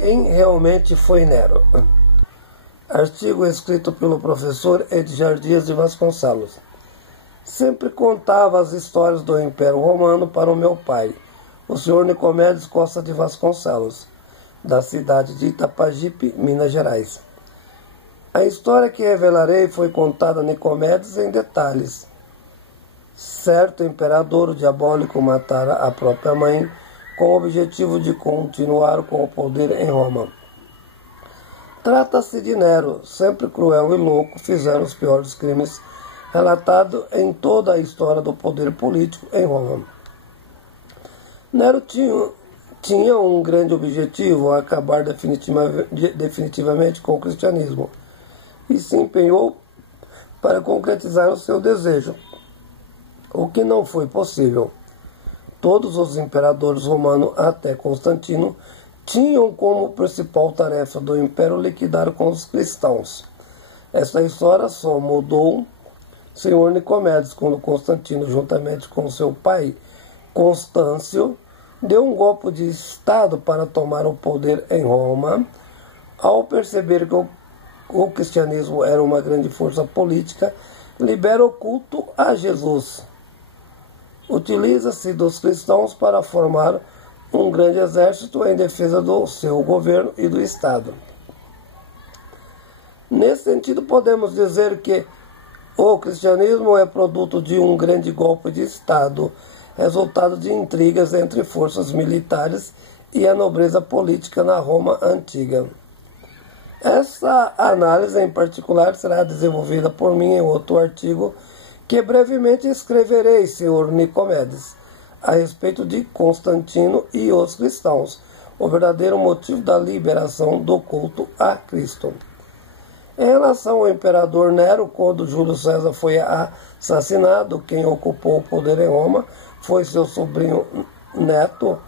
Quem realmente foi Nero? Artigo escrito pelo professor Edgar Dias de Vasconcelos. Sempre contava as histórias do Império Romano para o meu pai, o senhor Nicomedes Costa de Vasconcelos, da cidade de Itapajipe, Minas Gerais. A história que revelarei foi contada a Nicomedes em detalhes. Certo imperador diabólico matara a própria mãe com o objetivo de continuar com o poder em Roma. Trata-se de Nero, sempre cruel e louco, fizeram os piores crimes relatados em toda a história do poder político em Roma. Nero tinha um grande objetivo, acabar definitivamente com o cristianismo, e se empenhou para concretizar o seu desejo, o que não foi possível. Todos os imperadores romanos, até Constantino, tinham como principal tarefa do império liquidar com os cristãos. Esta história só mudou o senhor Nicomedes quando Constantino, juntamente com seu pai Constâncio, deu um golpe de Estado para tomar o poder em Roma. Ao perceber que o cristianismo era uma grande força política, libera o culto a Jesus. Utiliza-se dos cristãos para formar um grande exército em defesa do seu governo e do Estado. Nesse sentido, podemos dizer que o cristianismo é produto de um grande golpe de Estado, resultado de intrigas entre forças militares e a nobreza política na Roma antiga. Essa análise em particular será desenvolvida por mim em outro artigo que brevemente escreverei, senhor Nicomedes, a respeito de Constantino e os cristãos, o verdadeiro motivo da liberação do culto a Cristo. Em relação ao imperador Nero, quando Júlio César foi assassinado, quem ocupou o poder em Roma foi seu sobrinho neto,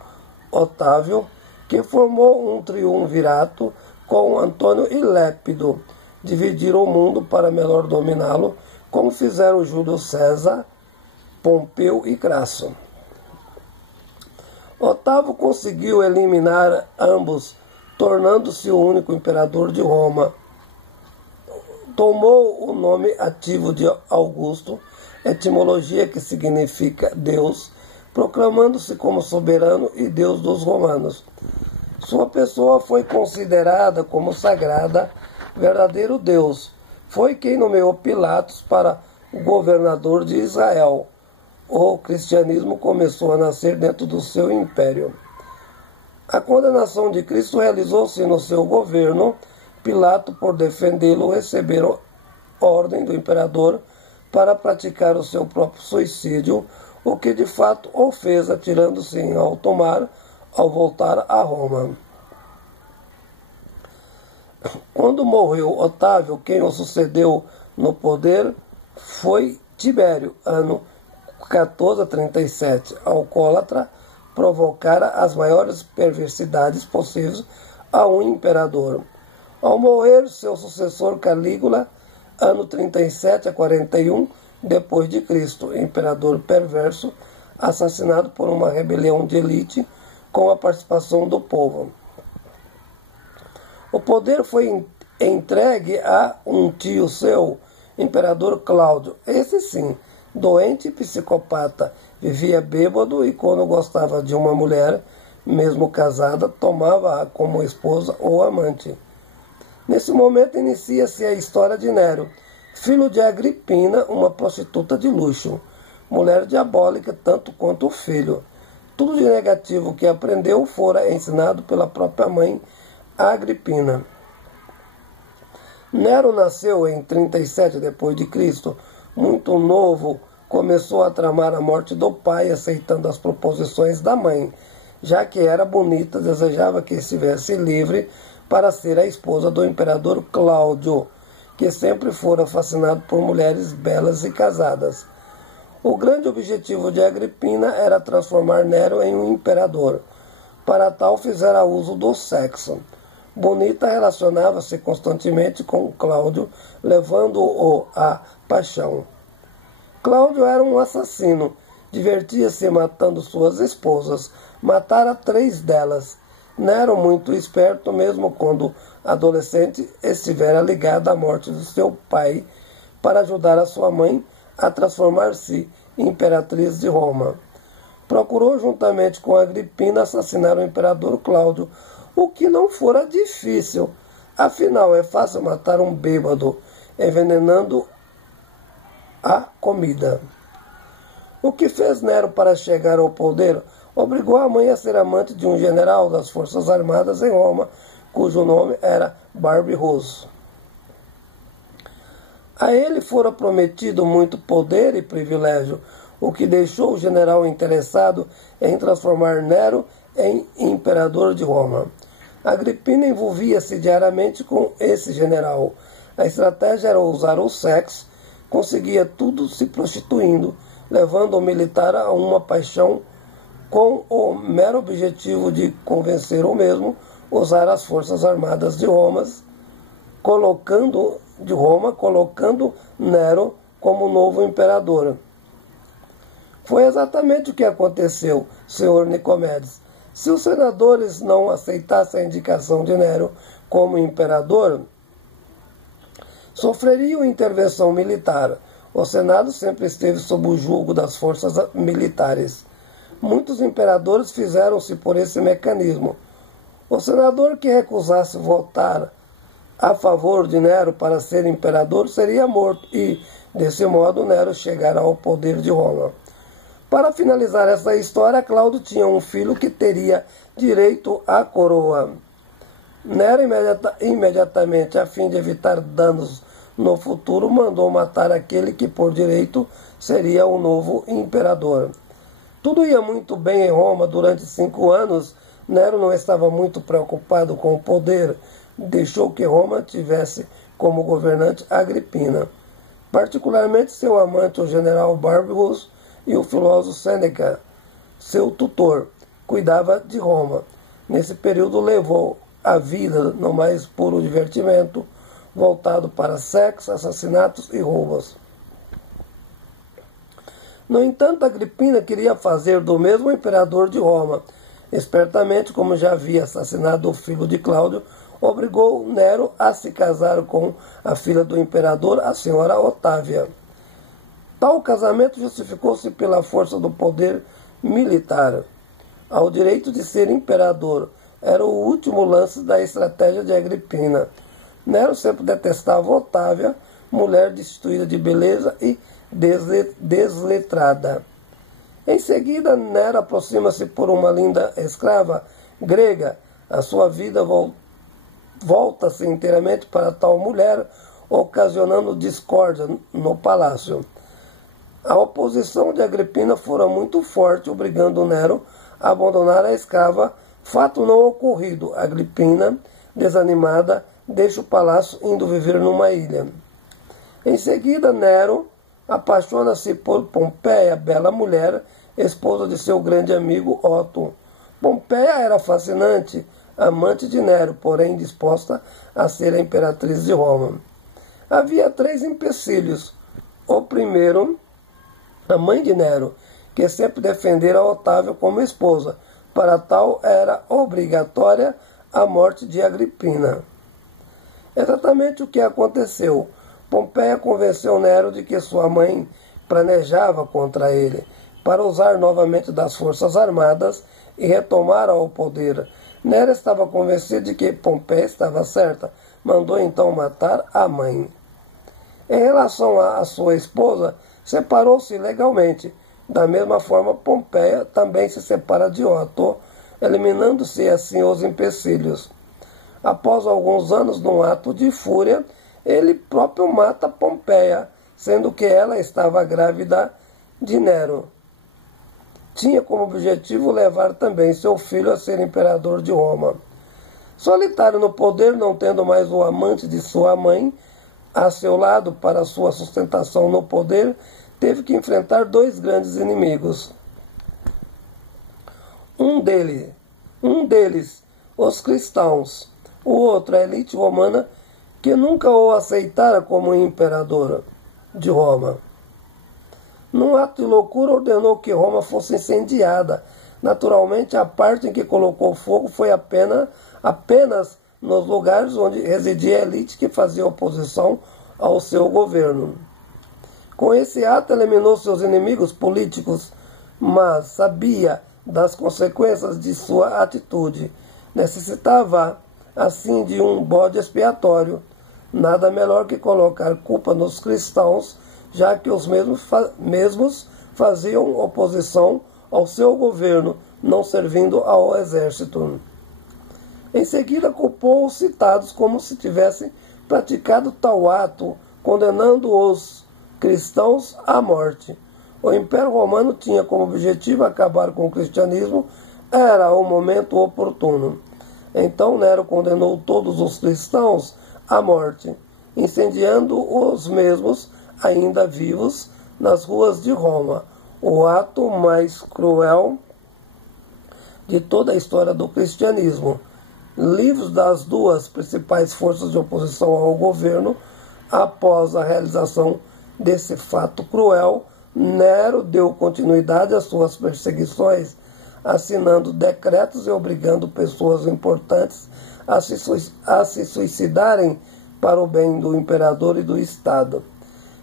Otávio, que formou um triunvirato com Antônio e Lépido. Dividiram o mundo para melhor dominá-lo, como fizeram Júlio César, Pompeu e Crasso. Otávio conseguiu eliminar ambos, tornando-se o único imperador de Roma. Tomou o nome ativo de Augusto, etimologia que significa Deus, proclamando-se como soberano e Deus dos romanos. Sua pessoa foi considerada como sagrada, verdadeiro Deus. Foi quem nomeou Pilatos para o governador de Israel. O cristianismo começou a nascer dentro do seu império. A condenação de Cristo realizou-se no seu governo. Pilato, por defendê-lo, recebeu ordem do imperador para praticar o seu próprio suicídio, o que de fato o fez, atirando-se em alto mar ao voltar a Roma. Quando morreu Otávio, quem o sucedeu no poder foi Tibério, ano 1437, alcoólatra, provocara as maiores perversidades possíveis a um imperador. Ao morrer, seu sucessor Calígula, ano 37 a 41 depois de Cristo, imperador perverso, assassinado por uma rebelião de elite com a participação do povo. O poder foi entregue a um tio seu, imperador Cláudio. Esse sim, doente e psicopata, vivia bêbado e quando gostava de uma mulher, mesmo casada, tomava-a como esposa ou amante. Nesse momento inicia-se a história de Nero, filho de Agripina, uma prostituta de luxo, mulher diabólica tanto quanto o filho. Tudo de negativo que aprendeu fora ensinado pela própria mãe, Agripina. Nero nasceu em 37 d.C., muito novo, começou a tramar a morte do pai, aceitando as proposições da mãe. Já que era bonita, desejava que estivesse livre para ser a esposa do imperador Cláudio, que sempre fora fascinado por mulheres belas e casadas. O grande objetivo de Agripina era transformar Nero em um imperador. Para tal, fizera uso do sexo. Bonita relacionava-se constantemente com Cláudio, levando-o à paixão. Cláudio era um assassino, divertia-se matando suas esposas, matara 3 delas. Nero, muito esperto, mesmo quando adolescente, estivera ligado à morte de seu pai para ajudar a sua mãe a transformar-se em imperatriz de Roma. Procurou, juntamente com Agripina, assassinar o imperador Cláudio, o que não fora difícil. Afinal, é fácil matar um bêbado envenenando a comida. O que fez Nero para chegar ao poder? Obrigou a mãe a ser amante de um general das Forças Armadas em Roma, cujo nome era Barbiroso. A ele fora prometido muito poder e privilégio, o que deixou o general interessado em transformar Nero em imperador de Roma. Agripina envolvia-se diariamente com esse general. A estratégia era usar o sexo, conseguia tudo se prostituindo, levando o militar a uma paixão com o mero objetivo de convencer o mesmo, usar as forças armadas de Roma, colocando Nero como novo imperador. Foi exatamente o que aconteceu, senhor Nicomedes. Se os senadores não aceitassem a indicação de Nero como imperador, sofreriam intervenção militar. O Senado sempre esteve sob o jugo das forças militares. Muitos imperadores fizeram-se por esse mecanismo. O senador que recusasse votar a favor de Nero para ser imperador seria morto e, desse modo, Nero chegara ao poder de Roma. Para finalizar essa história, Cláudio tinha um filho que teria direito à coroa. Nero, imediatamente, a fim de evitar danos no futuro, mandou matar aquele que, por direito, seria o novo imperador. Tudo ia muito bem em Roma durante 5 anos. Nero não estava muito preocupado com o poder. Deixou que Roma tivesse como governante Agripina, particularmente seu amante, o general Barbius, e o filósofo Sêneca, seu tutor, cuidava de Roma. Nesse período levou a vida no mais puro divertimento, voltado para sexo, assassinatos e roubos. No entanto, Agripina queria fazer do mesmo imperador de Roma. Espertamente, como já havia assassinado o filho de Cláudio, obrigou Nero a se casar com a filha do imperador, a senhora Otávia. Tal casamento justificou-se pela força do poder militar. Ao direito de ser imperador era o último lance da estratégia de Agripina. Nero sempre detestava Otávia, mulher destituída de beleza e desletrada. Em seguida, Nero aproxima-se por uma linda escrava grega. A sua vida volta-se inteiramente para tal mulher, ocasionando discórdia no palácio. A oposição de Agripina fora muito forte, obrigando Nero a abandonar a escrava, fato não ocorrido. Agripina, desanimada, deixa o palácio indo viver numa ilha. Em seguida, Nero apaixona-se por Pompeia, bela mulher, esposa de seu grande amigo Otto. Pompeia era fascinante, amante de Nero, porém disposta a ser a imperatriz de Roma. Havia 3 empecilhos. O primeiro, a mãe de Nero, que sempre defendera Otávio como esposa. Para tal, era obrigatória a morte de Agripina. Exatamente o que aconteceu. Pompeia convenceu Nero de que sua mãe planejava contra ele, para usar novamente das forças armadas e retomar o poder. Nero estava convencido de que Pompeia estava certa, mandou então matar a mãe. Em relação à sua esposa, separou-se legalmente. Da mesma forma, Pompeia também se separa de Otto, eliminando-se assim os empecilhos. Após alguns anos, num ato de fúria, ele próprio mata Pompeia, sendo que ela estava grávida de Nero. Tinha como objetivo levar também seu filho a ser imperador de Roma. Solitário no poder, não tendo mais o amante de sua mãe a seu lado para sua sustentação no poder, teve que enfrentar 2 grandes inimigos. Um deles, os cristãos. O outro, a elite romana, que nunca o aceitara como imperador de Roma. Num ato de loucura, ordenou que Roma fosse incendiada. Naturalmente, a parte em que colocou fogo foi apenas nos lugares onde residia a elite que fazia oposição ao seu governo. Com esse ato, eliminou seus inimigos políticos, mas sabia das consequências de sua atitude. Necessitava, assim, de um bode expiatório. Nada melhor que colocar culpa nos cristãos, já que os mesmos faziam oposição ao seu governo, não servindo ao exército. Em seguida, culpou os citados como se tivessem praticado tal ato, condenando os cristãos à morte. O Império Romano tinha como objetivo acabar com o cristianismo, era o momento oportuno. Então Nero condenou todos os cristãos à morte, incendiando os mesmos ainda vivos nas ruas de Roma, o ato mais cruel de toda a história do cristianismo. Livres das duas principais forças de oposição ao governo, após a realização desse fato cruel, Nero deu continuidade às suas perseguições, assinando decretos e obrigando pessoas importantes a se suicidarem para o bem do imperador e do Estado.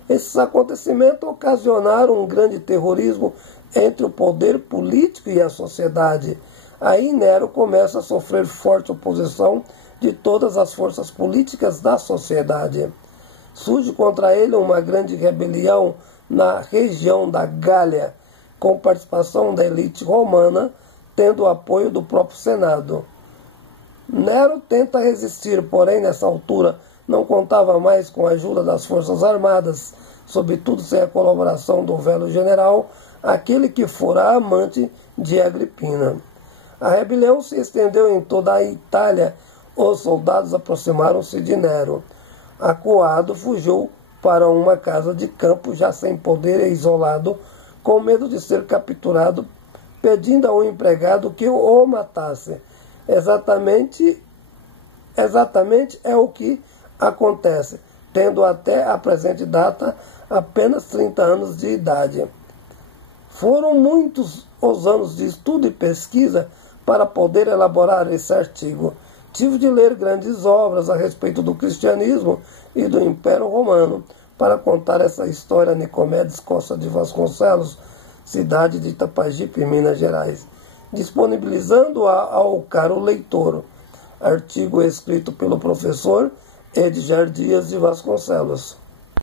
Esses acontecimentos ocasionaram um grande terrorismo entre o poder político e a sociedade. Aí Nero começa a sofrer forte oposição de todas as forças políticas da sociedade. Surge contra ele uma grande rebelião na região da Gália, com participação da elite romana, tendo o apoio do próprio Senado. Nero tenta resistir, porém, nessa altura, não contava mais com a ajuda das forças armadas, sobretudo sem a colaboração do velho general, aquele que fora amante de Agripina. A rebelião se estendeu em toda a Itália. Os soldados aproximaram-se de Nero. Acuado, fugiu para uma casa de campo, já sem poder e isolado, com medo de ser capturado, pedindo ao empregado que o matasse. Exatamente é o que acontece, tendo até a presente data apenas 30 anos de idade. Foram muitos os anos de estudo e pesquisa para poder elaborar esse artigo. Tive de ler grandes obras a respeito do cristianismo e do Império Romano para contar essa história. Nicomedes Costa de Vasconcelos, cidade de Itapajipe, Minas Gerais, disponibilizando-a ao caro leitor. Artigo escrito pelo professor Edgar Dias de Vasconcelos.